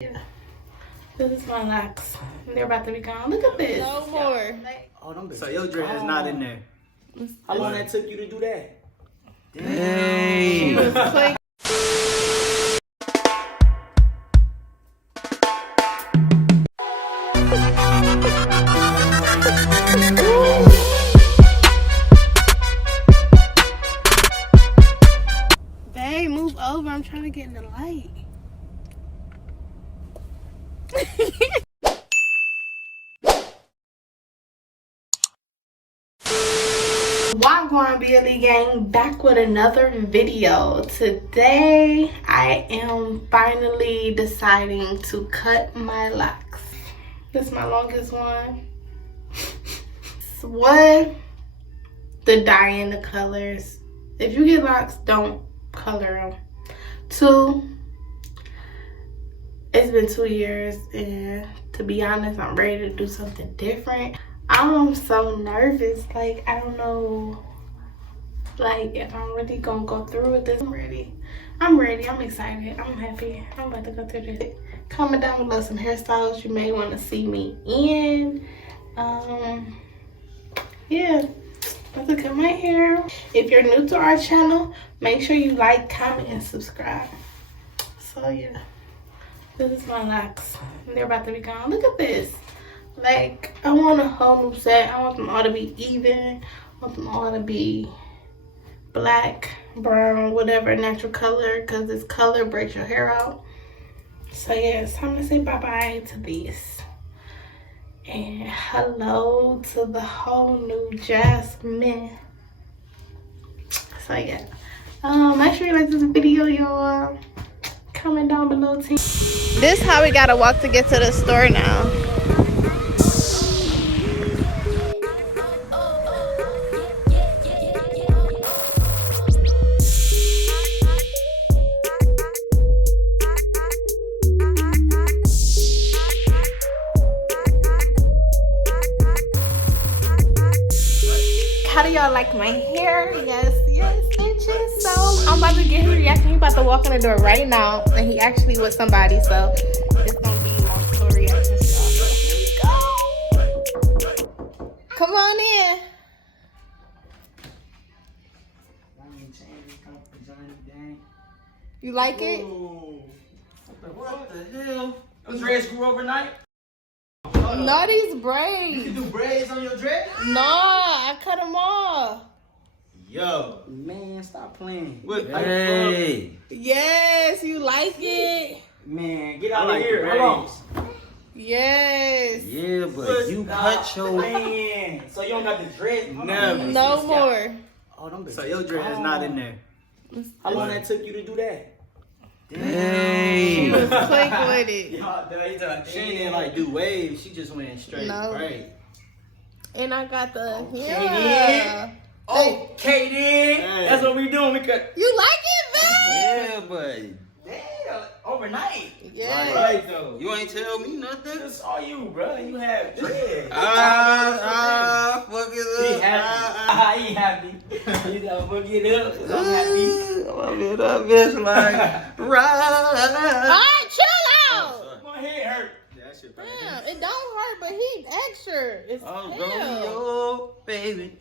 Yeah. This is my locks. They're about to be gone. Look at this. No more. Oh, them So your dread is not in there. How long that took you to do that? Dang. Babe, move over. I'm trying to get in the light. Wagwan BLE gang, back with another video. Today I am finally deciding to cut my locks. This is my longest one. One, the dye and the colors. If you get locks, don't color them. Two, it's been 2 years and to be honest, I'm ready to do something different. I'm so nervous. Like, I don't know, like, if I'm really gonna go through with this. I'm ready. I'm excited. I'm happy. I'm about to go through this. Comment down below some hairstyles you may want to see me in. Yeah, I'm about to cut my hair. If you're new to our channel, make sure you like, comment, and subscribe. So yeah, this is my locks. They're about to be gone. Look at this. Like, I want a whole new set. I want them all to be even. I want them all to be black, brown, whatever natural color, because this color breaks your hair out. So yeah, it's time to say bye-bye to these. And hello to the whole new Jasmine. So yeah. Make sure you like this video, y'all. Comment down below, team. This how we gotta walk to get to the store now. How do y'all like my hair? Yes, bitches. So I'm about to get his reaction. He about to walk in the door right now, and he actually with somebody. So it's gonna be multiple reactions, y'all. Here we go. Come on in. You like it? What the hell? Those dreads grew overnight? No, these braids. You can do braids on your dreads? No, I cut them off. Yo. Man, stop playing. What? Hey. Yes, you like it? Man, get out of here. Hold on. Yes. Yeah, but you cut your... Man. So you don't got the dreads? Never. No more. Oh, them So your dread is not in there. How long that took you to do that? She was Dang. quick with it. She didn't like do waves. She just went straight. No. Right. And I got the then. Okay, then. Hey. That's what we doing. We cut. You like it, babe? Yeah, but Damn, overnight. Yeah. Right though. you ain't tell me nothing. That's all you, bro. You have dreads. Fuck it He up. happy. He happy. He's gonna fuck it up. I'm happy. I'm it up, bitch, like, All right. right, chill out. My head hurt. That shit Damn, it don't hurt, but he extra. It's Oh, hell. Romeo, baby.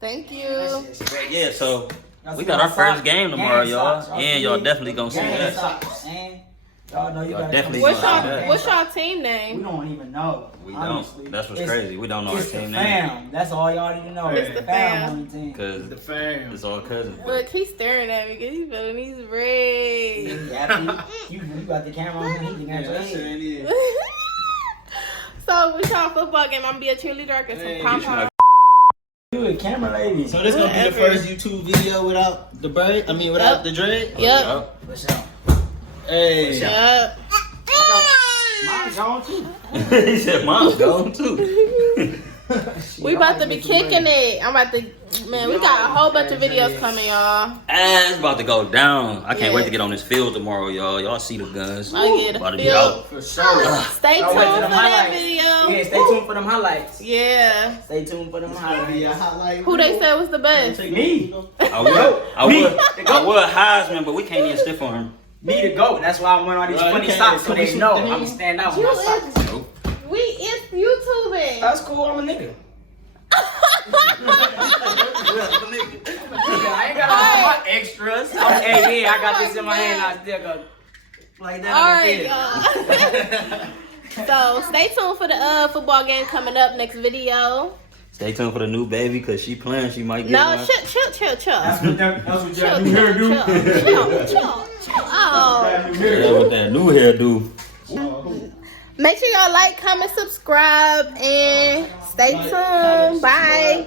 Thank you. But yeah, so we got our first game tomorrow, y'all. And y'all definitely gonna see that. Y'all know you Y'all gotta definitely come gonna to see that. What's y'all team We name? don't even know. We honestly. don't. That's what's It's- crazy. We don't know our It's the team name. fam. That's all y'all need to know. It's the fam. on the team. Because The fam. it's all cousins. Look, he's staring at me because he's feeling these braids. He happy. You got the camera on him. He can Yeah, that shit answer. ain't it. So, with y'all football game, I'm gonna be a cheerleader. I get some Hey, pom you pom. You a camera lady. So this gonna be the Whatever. first YouTube video without the braid? I mean, without Yep. the dread? Yep. For sure. Hey. Yep. Mine's gone too. He said, "Mom's gone too." We about to be kicking it. I'm about to, man, we got a whole bunch of videos coming, y'all. It's about to go down. I can't wait Yeah. to get on this field tomorrow, y'all. Y'all see the guns. Oh, yeah, the About to be field. out. For sure. Stay Y'all tuned wait for for them that highlights. video. Yeah, stay tuned for them highlights. Yeah. Stay tuned for them Yeah, highlights. highlight. Who they said was the best? Me. I would Heisman, but we can't even stiff on him. me to go. That's why I'm wearing all these Right, funny okay, socks so so they we know shoot I'm the gonna stand out with my socks. It's YouTubing. That's cool. I'm a nigga. Yeah, I ain't got all my extras. Hey, yeah, I got this in my hand. I still go like that. Alright, y'all. So stay tuned for the football game coming up next video. Stay tuned for the new baby, cause she playing. She might get No, one. chill. That's what Chill. new hair do. Oh. Yeah, what that new hair do? Make sure y'all like, comment, subscribe, and stay tuned. Bye.